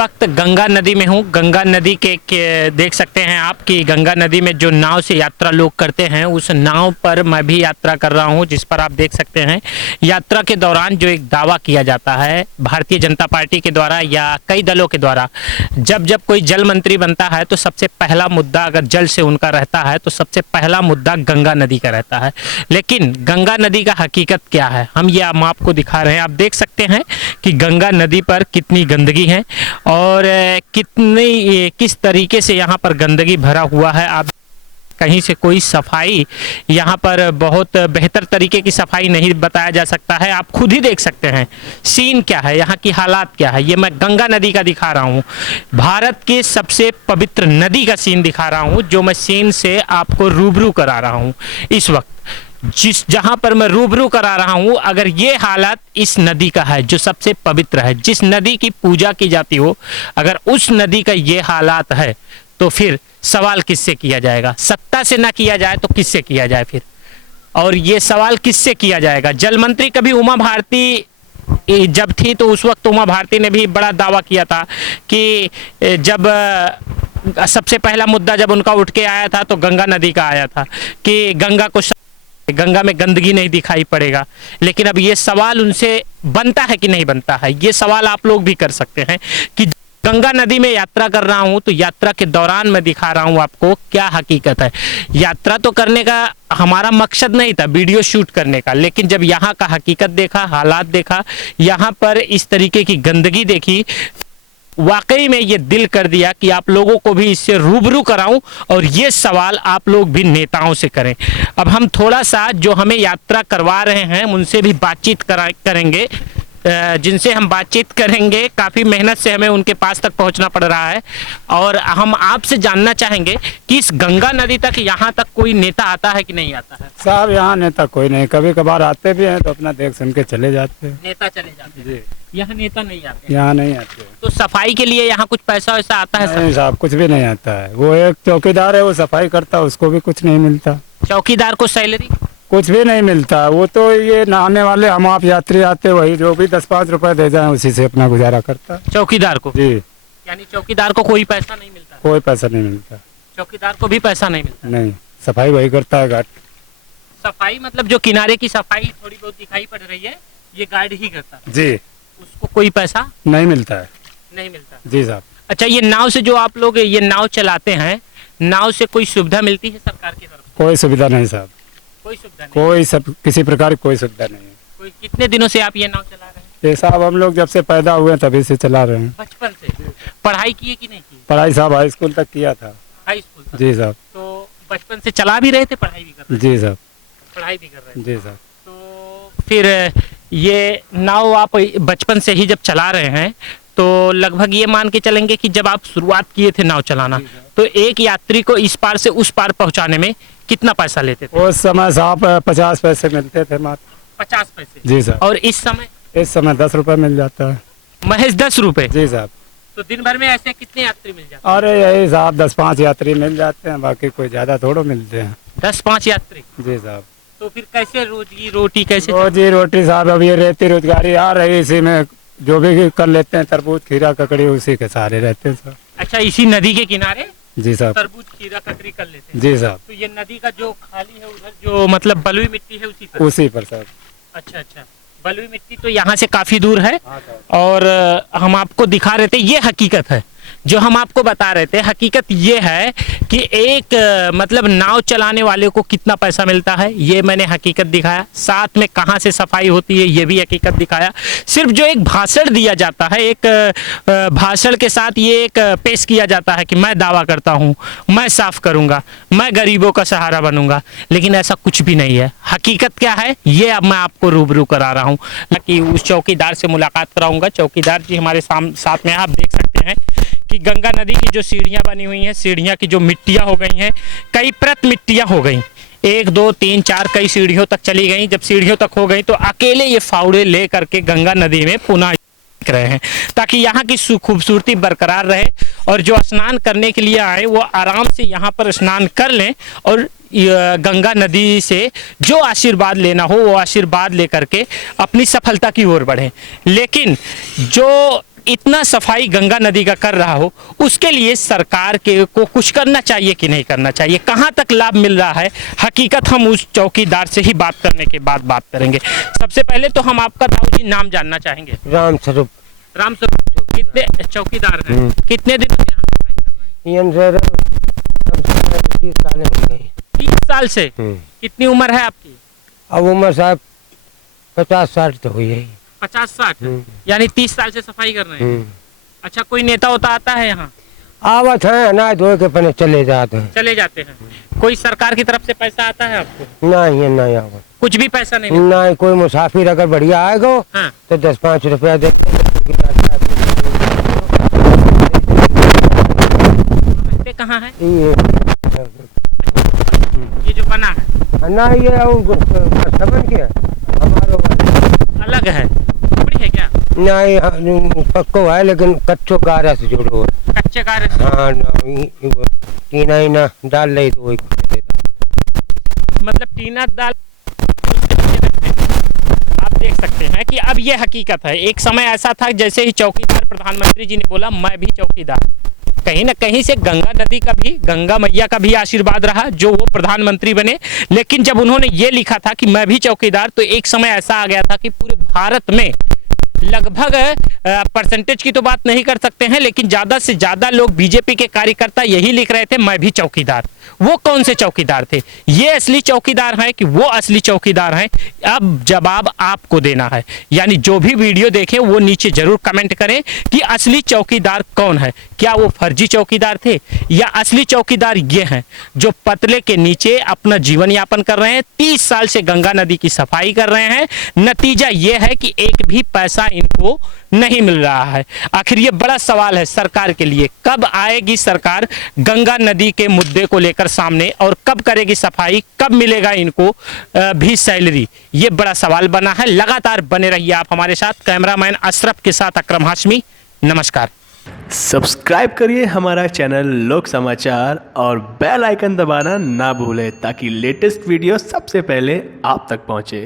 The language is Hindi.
वक्त गंगा नदी में हूँ। गंगा नदी के देख सकते हैं आप कि गंगा नदी में जो नाव से यात्रा लोग करते हैं, उस नाव पर मैं भी यात्रा कर रहा हूँ, जिस पर आप देख सकते हैं यात्रा के दौरान जो एक दावा किया जाता है भारतीय जनता पार्टी के द्वारा या कई दलों के द्वारा, जब जब कोई जल मंत्री बनता है तो सबसे पहला मुद्दा अगर जल से उनका रहता है तो सबसे पहला मुद्दा गंगा नदी का रहता है। लेकिन गंगा नदी का हकीकत क्या है, हम ये आपको दिखा रहे हैं। आप देख सकते हैं कि गंगा नदी पर कितनी गंदगी है और किस तरीके से यहाँ पर गंदगी भरा हुआ है। आप कहीं से कोई सफाई यहाँ पर बहुत बेहतर तरीके की सफाई नहीं बताया जा सकता है। आप खुद ही देख सकते हैं सीन क्या है, यहाँ की हालात क्या है। ये मैं गंगा नदी का दिखा रहा हूँ, भारत की सबसे पवित्र नदी का सीन दिखा रहा हूँ, जो मैं सीन से आपको रूबरू करा रहा हूँ इस वक्त। जहां पर मैं रूबरू करा रहा हूं, अगर ये हालत इस नदी का है जो सबसे पवित्र है, जिस नदी की पूजा की जाती हो, अगर उस नदी का ये हालात है तो फिर सवाल किससे किया जाएगा? सत्ता से ना किया जाए तो किससे किया जाए फिर? और ये सवाल किससे किया जाएगा? जल मंत्री कभी उमा भारती जब थी तो उस वक्त उमा भारती ने भी बड़ा दावा किया था कि जब सबसे पहला मुद्दा जब उनका उठ के आया था तो गंगा नदी का आया था कि गंगा में गंदगी नहीं दिखाई पड़ेगा। लेकिन अब ये सवाल उनसे बनता है कि नहीं बनता है, ये सवाल आप लोग भी कर सकते हैं कि गंगा नदी में यात्रा कर रहा हूं तो यात्रा के दौरान मैं दिखा रहा हूं आपको क्या हकीकत है। यात्रा तो करने का हमारा मकसद नहीं था, वीडियो शूट करने का, लेकिन जब यहाँ का हकीकत देखा, हालात देखा, यहाँ पर इस तरीके की गंदगी देखी, वाकई में ये दिल कर दिया कि आप लोगों को भी इससे रूबरू कराऊं और ये सवाल आप लोग भी नेताओं से करें। अब हम थोड़ा सा जो हमें यात्रा करवा रहे हैं उनसे भी बातचीत करेंगे, जिनसे हम बातचीत करेंगे। काफ़ी मेहनत से हमें उनके पास तक पहुंचना पड़ रहा है और हम आपसे जानना चाहेंगे कि इस गंगा नदी तक यहाँ तक कोई नेता आता है कि नहीं आता है? साहब यहाँ नेता कोई नहीं, कभी कभार आते भी हैं तो अपना देख सुन के चले जाते हैं। नेता चले जाते हैं जी, यहाँ नेता नहीं आते? यहाँ नहीं आते। तो सफाई के लिए यहाँ कुछ पैसा वैसा आता है? नहीं साहब, कुछ भी नहीं आता है। वो एक चौकीदार है, वो सफाई करता है, उसको भी कुछ नहीं मिलता। चौकीदार को सैलरी कुछ भी नहीं मिलता। वो तो ये नहाने वाले हम आप यात्री आते, वही जो भी 10-5 रुपए दे जाए उसी से अपना गुजारा करता है। चौकीदार को जी, यानी चौकीदार को कोई पैसा नहीं मिलता? कोई पैसा नहीं मिलता। चौकीदार को भी पैसा नहीं मिलता? नहीं, सफाई वही करता है घाट। सफाई मतलब जो किनारे की सफाई थोड़ी बहुत दिखाई पड़ रही है, ये गार्ड ही करता है जी। उसको कोई पैसा नहीं मिलता है? नहीं मिलता जी साहब। अच्छा, ये नाव से जो आप लोग ये नाव चलाते हैं, नाव से कोई सुविधा मिलती है सरकार की तरफ से? कोई सुविधा नहीं साहब, कोई सुविधा नहीं? कोई सब किसी प्रकार की कोई सुविधा नहीं है। कोई कितने दिनों से आप ये नाव चला रहे हैं? ये साहब हम लोग जब से पैदा हुए तभी से चला रहे हैं। बचपन से? पढ़ाई किए कि नहीं की? पढ़ाई साहब हाई स्कूल तक किया था। हाई स्कूल तक? जी साहब। तो बचपन से चला भी रहे थे, पढ़ाई भी कर रहे थे? जी साहब। पढ़ाई भी कर रहे थे? जी साहब। तो फिर ये नाव आप बचपन से ही जब चला रहे हैं तो लगभग ये मान के चलेंगे कि जब आप शुरुआत किए थे नाव चलाना तो एक यात्री को इस पार से उस पार पहुंचाने में कितना पैसा लेते थे? उस समय साहब 50 पैसे मिलते थे मात्र। 50 पैसे? जी साहब। और इस समय 10 रुपए मिल जाता है। महज 10 रुपए? जी साहब। तो दिन भर में ऐसे कितने यात्री मिल जाते हैं? अरे यही साहब 10-5 यात्री मिल जाते हैं, बाकी कोई ज्यादा थोड़ा मिलते हैं। 10-5 यात्री? जी साहब। तो फिर कैसे रोजी रोटी कैसे? रोजी रोटी साहब अब ये रेती रोजगारी आ रही, इसी में जो भी कर लेते हैं, तरबूज खीरा ककड़ी उसी के सहारे रहते हैं सर। अच्छा, इसी नदी के किनारे जी साहब तरबूज खीरा ककड़ी कर लेते हैं? जी साहब। तो ये नदी का जो खाली है उधर जो मतलब बलुई मिट्टी है उसी पर सर। अच्छा अच्छा, बलुई मिट्टी तो यहाँ से काफी दूर है और हम आपको दिखा रहे थे, ये हकीकत है जो हम आपको बता रहे थे। हकीकत ये है कि एक मतलब नाव चलाने वाले को कितना पैसा मिलता है, ये मैंने हकीकत दिखाया। साथ में कहाँ से सफाई होती है ये भी हकीकत दिखाया। सिर्फ जो एक भाषण दिया जाता है, एक भाषण के साथ ये एक पेश किया जाता है कि मैं दावा करता हूँ, मैं साफ करूँगा, मैं गरीबों का सहारा बनूंगा, लेकिन ऐसा कुछ भी नहीं है। हकीकत क्या है ये अब मैं आपको रूबरू करा रहा हूँ कि उस चौकीदार से मुलाकात कराऊंगा। चौकीदार जी हमारे साथ में, आप देख सकते हैं कि गंगा नदी की जो सीढ़ियाँ बनी हुई हैं, सीढ़ियाँ की जो मिट्टियाँ हो गई हैं, कई प्रत मिट्टियाँ हो गई, 1 2 3 4 कई सीढ़ियों तक चली गई। जब सीढ़ियों तक हो गई तो अकेले ये फावड़े ले करके गंगा नदी में पुनः रहे हैं ताकि यहाँ की खूबसूरती बरकरार रहे और जो स्नान करने के लिए आए वो आराम से यहाँ पर स्नान कर लें और गंगा नदी से जो आशीर्वाद लेना हो वो आशीर्वाद लेकर के अपनी सफलता की ओर बढ़ें। लेकिन जो इतना सफाई गंगा नदी का कर रहा हो, उसके लिए सरकार के को कुछ करना चाहिए कि नहीं करना चाहिए, कहाँ तक लाभ मिल रहा है, हकीकत हम उस चौकीदार से ही बात करने के बाद बात करेंगे। सबसे पहले तो हम आपका ताऊ जी नाम जानना चाहेंगे। राम स्वरूप। राम स्वरूप, कितने चौकीदार हैं, कितने दिनों से यहाँ सफाई कर रहे हैं? 30 साल हो गए। 30 साल से? कितनी उम्र है आपकी? अब उम्र साहब 50-60 तो हुई है। 50-60, यानी 30 साल से सफाई कर रहे हैं। अच्छा, कोई नेता होता आता है यहाँ? आवत है ना, धो के पने चले जाते हैं। चले जाते हैं। कोई सरकार की तरफ से पैसा आता है आपको? नहीं नहीं आवत, कुछ भी पैसा नहीं मिलता? नहीं। कोई मुसाफिर अगर बढ़िया आएगा हाँ। तो 10-5 रुपया देते रहते कहाँ है ये जो बना है? ना ये समझ के हमारे वाले अलग है, झोपड़ी है क्या? नहीं पक्को है लेकिन कच्चो गारा से जुड़ो है। कच्चे कार है। हाँ ना, टीना ही ना डाल रही तो वही मतलब टीना डाल आप देख सकते हैं कि अब ये हकीकत है। एक समय ऐसा था जैसे ही चौकीदार प्रधानमंत्री जी ने बोला मैं भी चौकीदार, कहीं ना कहीं से गंगा नदी का भी, गंगा मैया का भी आशीर्वाद रहा जो वो प्रधानमंत्री बने। लेकिन जब उन्होंने ये लिखा था कि मैं भी चौकीदार, तो एक समय ऐसा आ गया था कि पूरे भारत में लगभग परसेंटेज की तो बात नहीं कर सकते हैं, लेकिन ज़्यादा से ज़्यादा लोग बीजेपी के कार्यकर्ता यही लिख रहे थे मैं भी चौकीदार। वो कौन से चौकीदार थे? ये असली चौकीदार हैं कि वो असली चौकीदार हैं? अब जवाब आपको देना है। यानी जो भी वीडियो देखे वो नीचे जरूर कमेंट करें कि असली चौकीदार कौन है। क्या वो फर्जी चौकीदार थे या असली चौकीदार ये हैं जो पतले के नीचे अपना जीवन यापन कर रहे हैं, 30 साल से गंगा नदी की सफाई कर रहे हैं। नतीजा ये है कि एक भी पैसा इनको नहीं मिल रहा है। आखिर ये बड़ा सवाल है सरकार के लिए, कब आएगी सरकार गंगा नदी के मुद्दे को लेकर सामने और कब करेगी सफाई, कब मिलेगा इनको भी सैलरी? ये बड़ा सवाल बना है। लगातार बने रहिए आप हमारे साथ। कैमरामैन अशरफ के साथ अकरम हाशमी, नमस्कार। सब्सक्राइब करिए हमारा चैनल लोक समाचार और बेल आइकन दबाना ना भूलें ताकि लेटेस्ट वीडियो सबसे पहले आप तक पहुंचे।